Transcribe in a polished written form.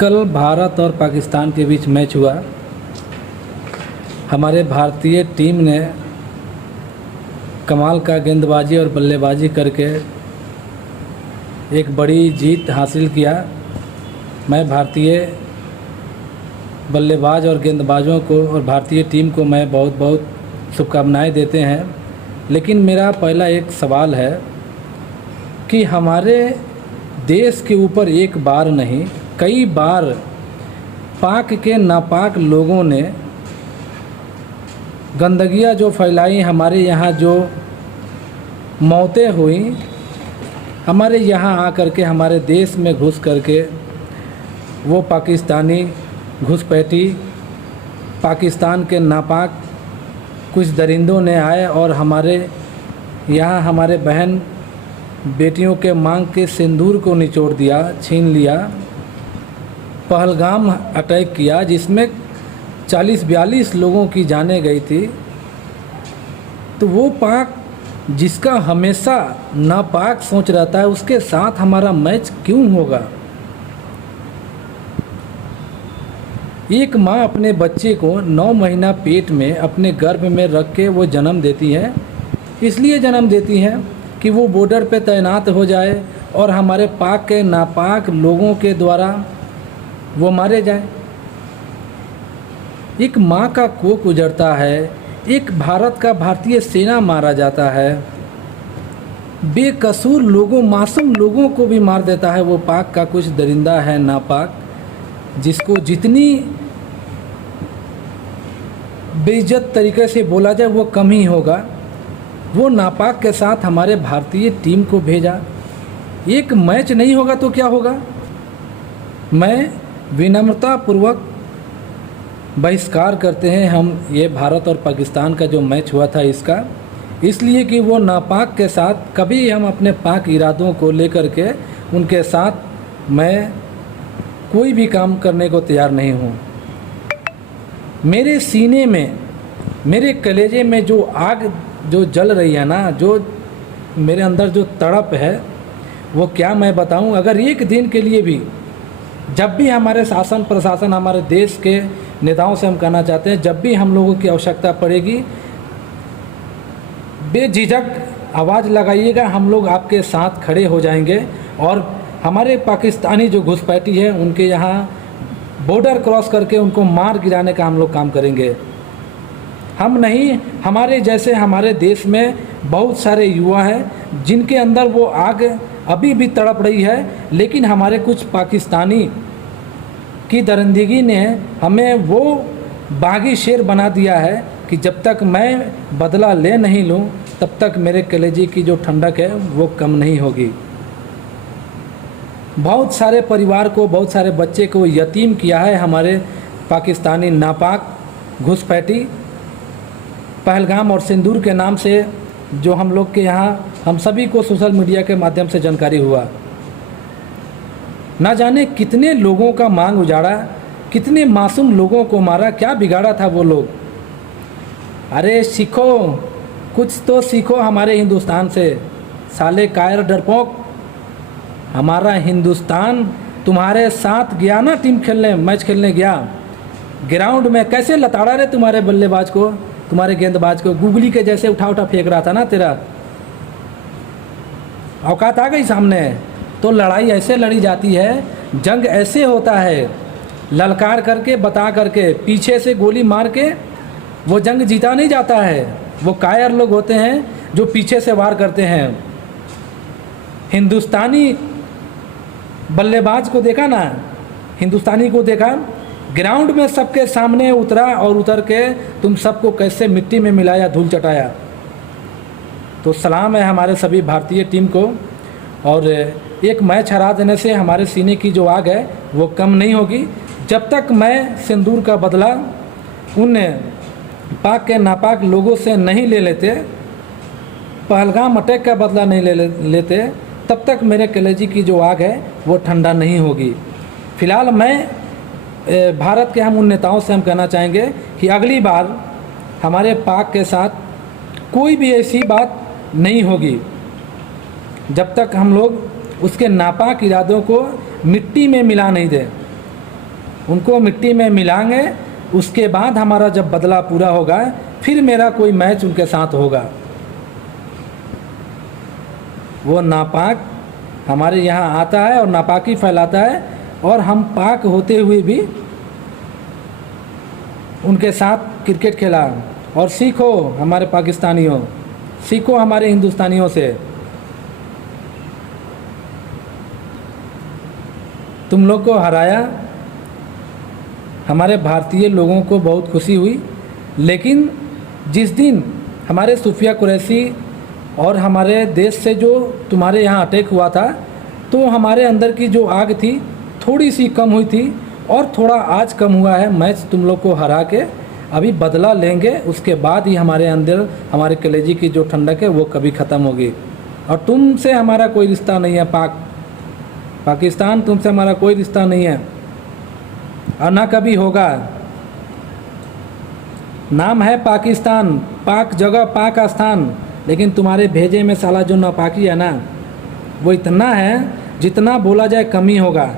कल भारत और पाकिस्तान के बीच मैच हुआ। हमारे भारतीय टीम ने कमाल का गेंदबाजी और बल्लेबाजी करके एक बड़ी जीत हासिल किया। मैं भारतीय बल्लेबाज और गेंदबाजों को और भारतीय टीम को मैं बहुत बहुत शुभकामनाएं देते हैं। लेकिन मेरा पहला एक सवाल है कि हमारे देश के ऊपर एक बार नहीं कई बार पाक के नापाक लोगों ने गंदगियाँ जो फैलाई, हमारे यहाँ जो मौतें हुई, हमारे यहाँ आकर के हमारे देश में घुस करके वो पाकिस्तानी घुसपैठी पाकिस्तान के नापाक कुछ दरिंदों ने आए और हमारे यहाँ हमारे बहन बेटियों के मांग के सिंदूर को निचोड़ दिया, छीन लिया। पहलगाम अटैक किया जिसमें 40-42 लोगों की जानें गई थी। तो वो पाक जिसका हमेशा नापाक सोच रहता है, उसके साथ हमारा मैच क्यों होगा? एक माँ अपने बच्चे को 9 महीना पेट में अपने गर्भ में रख के वो जन्म देती है। इसलिए जन्म देती है कि वो बॉर्डर पे तैनात हो जाए और हमारे पाक के नापाक लोगों के द्वारा वो मारे जाए। एक माँ का कोख उजड़ता है, एक भारत का भारतीय सेना मारा जाता है, बेकसूर लोगों मासूम लोगों को भी मार देता है। वो पाक का कुछ दरिंदा है नापाक, जिसको जितनी बेइज्जत तरीके से बोला जाए वो कम ही होगा। वो नापाक के साथ हमारे भारतीय टीम को भेजा। एक मैच नहीं होगा तो क्या होगा? मैं विनम्रतापूर्वक बहिष्कार करते हैं हम ये भारत और पाकिस्तान का जो मैच हुआ था इसका, इसलिए कि वो नापाक के साथ कभी हम अपने पाक इरादों को लेकर के उनके साथ मैं कोई भी काम करने को तैयार नहीं हूँ। मेरे सीने में, मेरे कलेजे में जो आग जो जल रही है ना, जो मेरे अंदर जो तड़प है, वो क्या मैं बताऊँ। अगर एक दिन के लिए भी, जब भी हमारे शासन प्रशासन हमारे देश के नेताओं से हम कहना चाहते हैं, जब भी हम लोगों की आवश्यकता पड़ेगी, बेझिझक आवाज़ लगाइएगा, हम लोग आपके साथ खड़े हो जाएंगे। और हमारे पाकिस्तानी जो घुसपैठी है उनके यहाँ बॉर्डर क्रॉस करके उनको मार गिराने का हम लोग काम करेंगे। हम नहीं, हमारे जैसे हमारे देश में बहुत सारे युवा हैं जिनके अंदर वो आग अभी भी तड़प रही है। लेकिन हमारे कुछ पाकिस्तानी की दरिंदगी ने हमें वो बागी शेर बना दिया है कि जब तक मैं बदला ले नहीं लूँ तब तक मेरे कलेजे की जो ठंडक है वो कम नहीं होगी। बहुत सारे परिवार को, बहुत सारे बच्चे को यतीम किया है हमारे पाकिस्तानी नापाक घुसपैठी। पहलगाम और सिंदूर के नाम से जो हम लोग के यहाँ हम सभी को सोशल मीडिया के माध्यम से जानकारी हुआ, ना जाने कितने लोगों का मांग उजाड़ा, कितने मासूम लोगों को मारा। क्या बिगाड़ा था वो लोग? अरे सीखो, कुछ तो सीखो हमारे हिंदुस्तान से। साले कायर डरपोक, हमारा हिंदुस्तान तुम्हारे साथ गया ना टीम खेलने, मैच खेलने गया, ग्राउंड में कैसे लताड़ा रहे तुम्हारे बल्लेबाज को, तुम्हारे गेंदबाज को, गुगली के जैसे उठा उठा फेंक रहा था ना। तेरा औकात आ गई सामने। तो लड़ाई ऐसे लड़ी जाती है, जंग ऐसे होता है, ललकार करके, बता करके, पीछे से गोली मार के वो जंग जीता नहीं जाता है। वो कायर लोग होते हैं जो पीछे से वार करते हैं। हिंदुस्तानी बल्लेबाज को देखा ना, हिंदुस्तानी को देखा, ग्राउंड में सबके सामने उतरा और उतर के तुम सबको कैसे मिट्टी में मिलाया, धूल चटाया। तो सलाम है हमारे सभी भारतीय टीम को। और एक मैच हरा देने से हमारे सीने की जो आग है वो कम नहीं होगी। जब तक मैं सिंदूर का बदला उन पाक के नापाक लोगों से नहीं ले लेते, पहलगाम अटैक का बदला नहीं लेते, तब तक मेरे कलेजी की जो आग है वो ठंडा नहीं होगी। फ़िलहाल मैं भारत के हम उन नेताओं से हम कहना चाहेंगे कि अगली बार हमारे पाक के साथ कोई भी ऐसी बात नहीं होगी जब तक हम लोग उसके नापाक इरादों को मिट्टी में मिला नहीं दें। उनको मिट्टी में मिलाएंगे, उसके बाद हमारा जब बदला पूरा होगा फिर मेरा कोई मैच उनके साथ होगा। वो नापाक हमारे यहाँ आता है और नापाकी फैलाता है, और हम पाक होते हुए भी उनके साथ क्रिकेट खेला। और सीखो हमारे पाकिस्तानियों, सीखो हमारे हिंदुस्तानियों से। तुम लोग को हराया, हमारे भारतीय लोगों को बहुत खुशी हुई, लेकिन जिस दिन हमारे सूफिया कुरैशी और हमारे देश से जो तुम्हारे यहाँ अटैक हुआ था, तो हमारे अंदर की जो आग थी थोड़ी सी कम हुई थी, और थोड़ा आज कम हुआ है। मैच तुम लोग को हरा के अभी बदला लेंगे, उसके बाद ही हमारे अंदर हमारे कलेजी की जो ठंडक है वो कभी ख़त्म होगी। और तुमसे हमारा कोई रिश्ता नहीं है, पाकिस्तान, तुमसे हमारा कोई रिश्ता नहीं है और ना कभी होगा। नाम है पाकिस्तान, पाक जगह, पाक स्थान, लेकिन तुम्हारे भेजे में साला जो नापाकी है ना, वो इतना है जितना बोला जाए कम ही होगा।